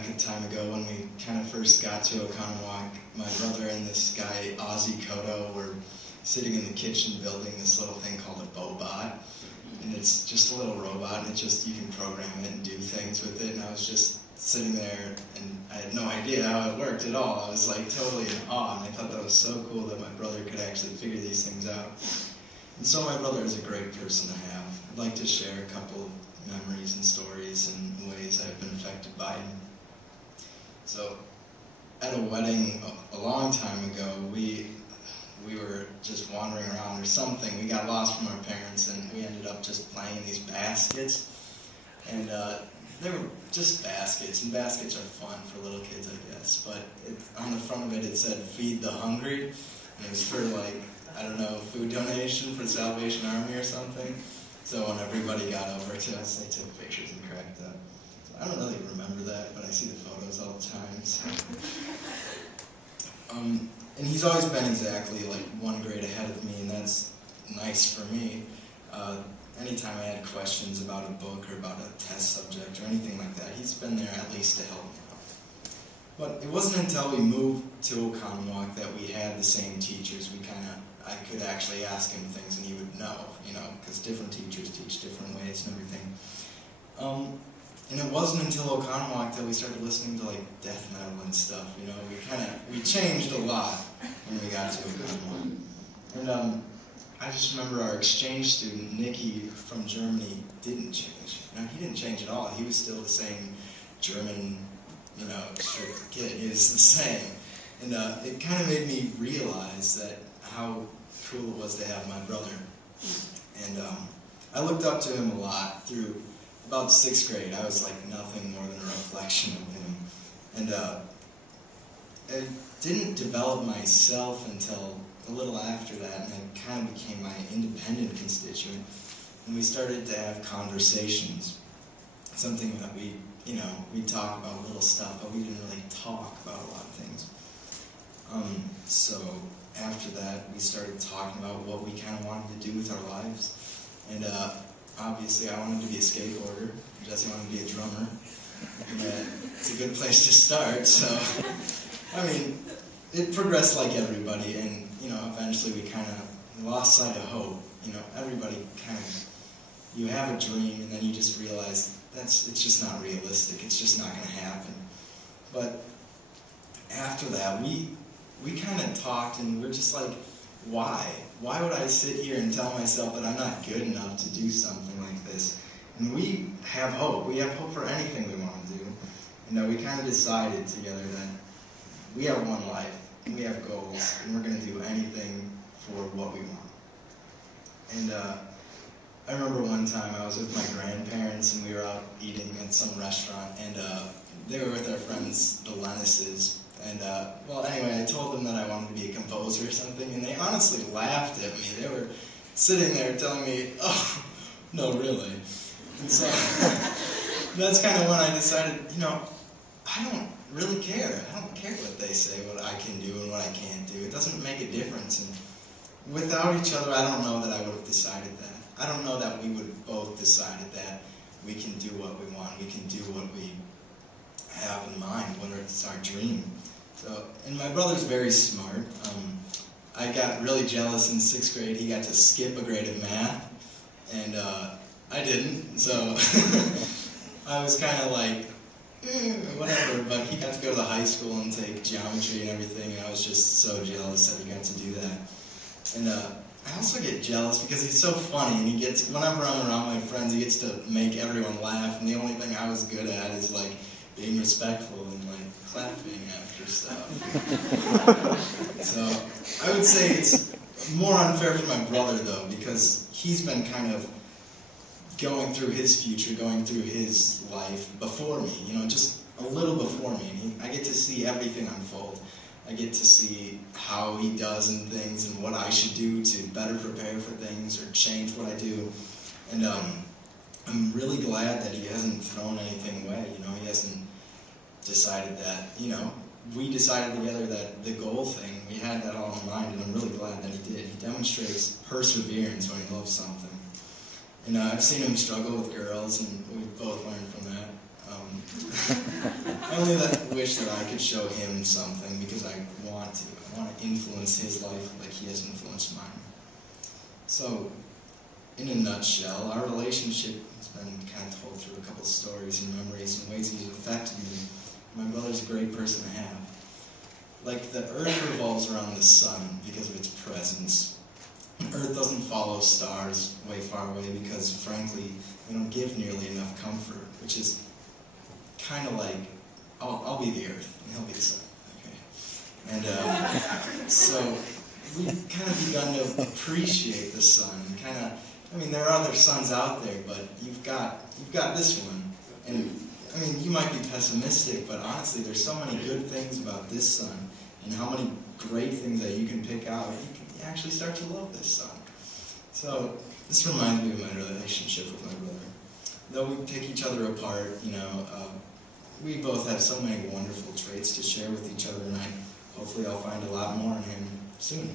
back a time ago when we kind of first got to Oconomowoc. My brother and this guy, Ozzy Koto, were sitting in the kitchen building this little thing called a Bobot. And it's just a little robot, and you can program it and do things with it. And I was just sitting there, and I had no idea how it worked at all. I was like totally in awe, and I thought that was so cool that my brother could actually figure these things out. And so my brother is a great person to have. I'd like to share a couple of memories and stories and ways I've been affected by him. So, at a wedding a long time ago, we were just wandering around or something. We got lost from our parents, and we ended up just playing these baskets. And they were just baskets, and baskets are fun for little kids, I guess. But on the front of it, it said, "Feed the Hungry." And it was for, like, I don't know, food donation for the Salvation Army or something. So when everybody got over to us, they took pictures and cracked up. So I don't really remember that, but I see the photos all the time. So. And he's always been exactly like one grade ahead of me, and that's nice for me. Anytime I had questions about a book or about a test subject or anything like that, he's been there at least to help me out. But it wasn't until we moved to Oconomowoc that we had the same teachers. I could actually ask him things and he would know, because different teachers teach different ways and everything. And it wasn't until Oconomowoc that we started listening to like death metal and stuff. We changed a lot when we got to Oconomowoc. And I just remember our exchange student, Nicky from Germany, didn't change. He didn't change at all. He was still the same German, strict kid. He was the same. And it kind of made me realize that how cool it was to have my brother. And I looked up to him a lot through about 6th grade. I was like nothing more than a reflection of him. And I didn't develop myself until a little after that, and I kind of became my independent constituent. And we started to have conversations. Something that we'd talk about little stuff, but we didn't really talk about a lot of things. So after that, we started talking about what we kind of wanted to do with our lives. And obviously, I wanted to be a skateboarder. Jesse wanted to be a drummer. And it's a good place to start. So, it progressed like everybody, and eventually we kind of lost sight of hope. Everybody you have a dream, and then you just realize it's just not realistic. It's just not going to happen. But after that, we kind of talked, and we're just like, why? Why would I sit here and tell myself that I'm not good enough to do something like this? And we have hope. We have hope for anything we want to do. We kind of decided together that we have one life, and we have goals, and we're going to do anything for what we want. And I remember one time I was with my grandparents, and we were out eating at some restaurant, and they were with our friends, the Lennises. And, anyway, I told them that I wanted to be a composer or something, and they honestly laughed at me. They were sitting there telling me, "Oh, no, really." And so that's kind of when I decided, I don't really care. I don't care what they say, what I can do and what I can't do. It doesn't make a difference. And without each other, I don't know that I would have decided that. I don't know that we would have both decided that we can do what we want. We can do what we have in mind, whether it's our dream. So, and my brother's very smart. I got really jealous in 6th grade. He got to skip a grade of math, and I didn't. So I was kind of like, whatever. But he got to go to the high school and take geometry and everything, and I was just so jealous that he got to do that. And I also get jealous because he's so funny, and whenever I'm around my friends, he gets to make everyone laugh, and the only thing I was good at is like being respectful and like clapping after stuff. So I would say it's more unfair for my brother though, because he's been kind of going through his future, going through his life before me, just a little before me. And I get to see everything unfold. I get to see how he does and things and what I should do to better prepare for things or change what I do. And I'm really glad that he hasn't thrown anything away. He hasn't decided that, we decided together that the goal thing, we had that all in mind, and I'm really glad that he did. He demonstrates perseverance when he loves something. And I've seen him struggle with girls, and we've both learned from that. I only wish that I could show him something because I want to. I want to influence his life like he has influenced mine. So, in a nutshell, our relationship has been kind of told through a couple of stories and memories and ways he's affected me. My brother's a great person to have. Like, the earth revolves around the sun because of its presence. Earth doesn't follow stars way far away because, frankly, they don't give nearly enough comfort, which is kind of like, I'll be the earth, and he'll be the sun. Okay. And so we've kind of begun to appreciate the sun. I mean, there are other suns out there, but you've got this one. And I mean, you might be pessimistic, but honestly, there's so many good things about this sun, and how many great things that you can pick out. You actually start to love this sun. So this reminds me of my relationship with my brother. Though we pick each other apart, we both have so many wonderful traits to share with each other, and hopefully I'll find a lot more in him soon.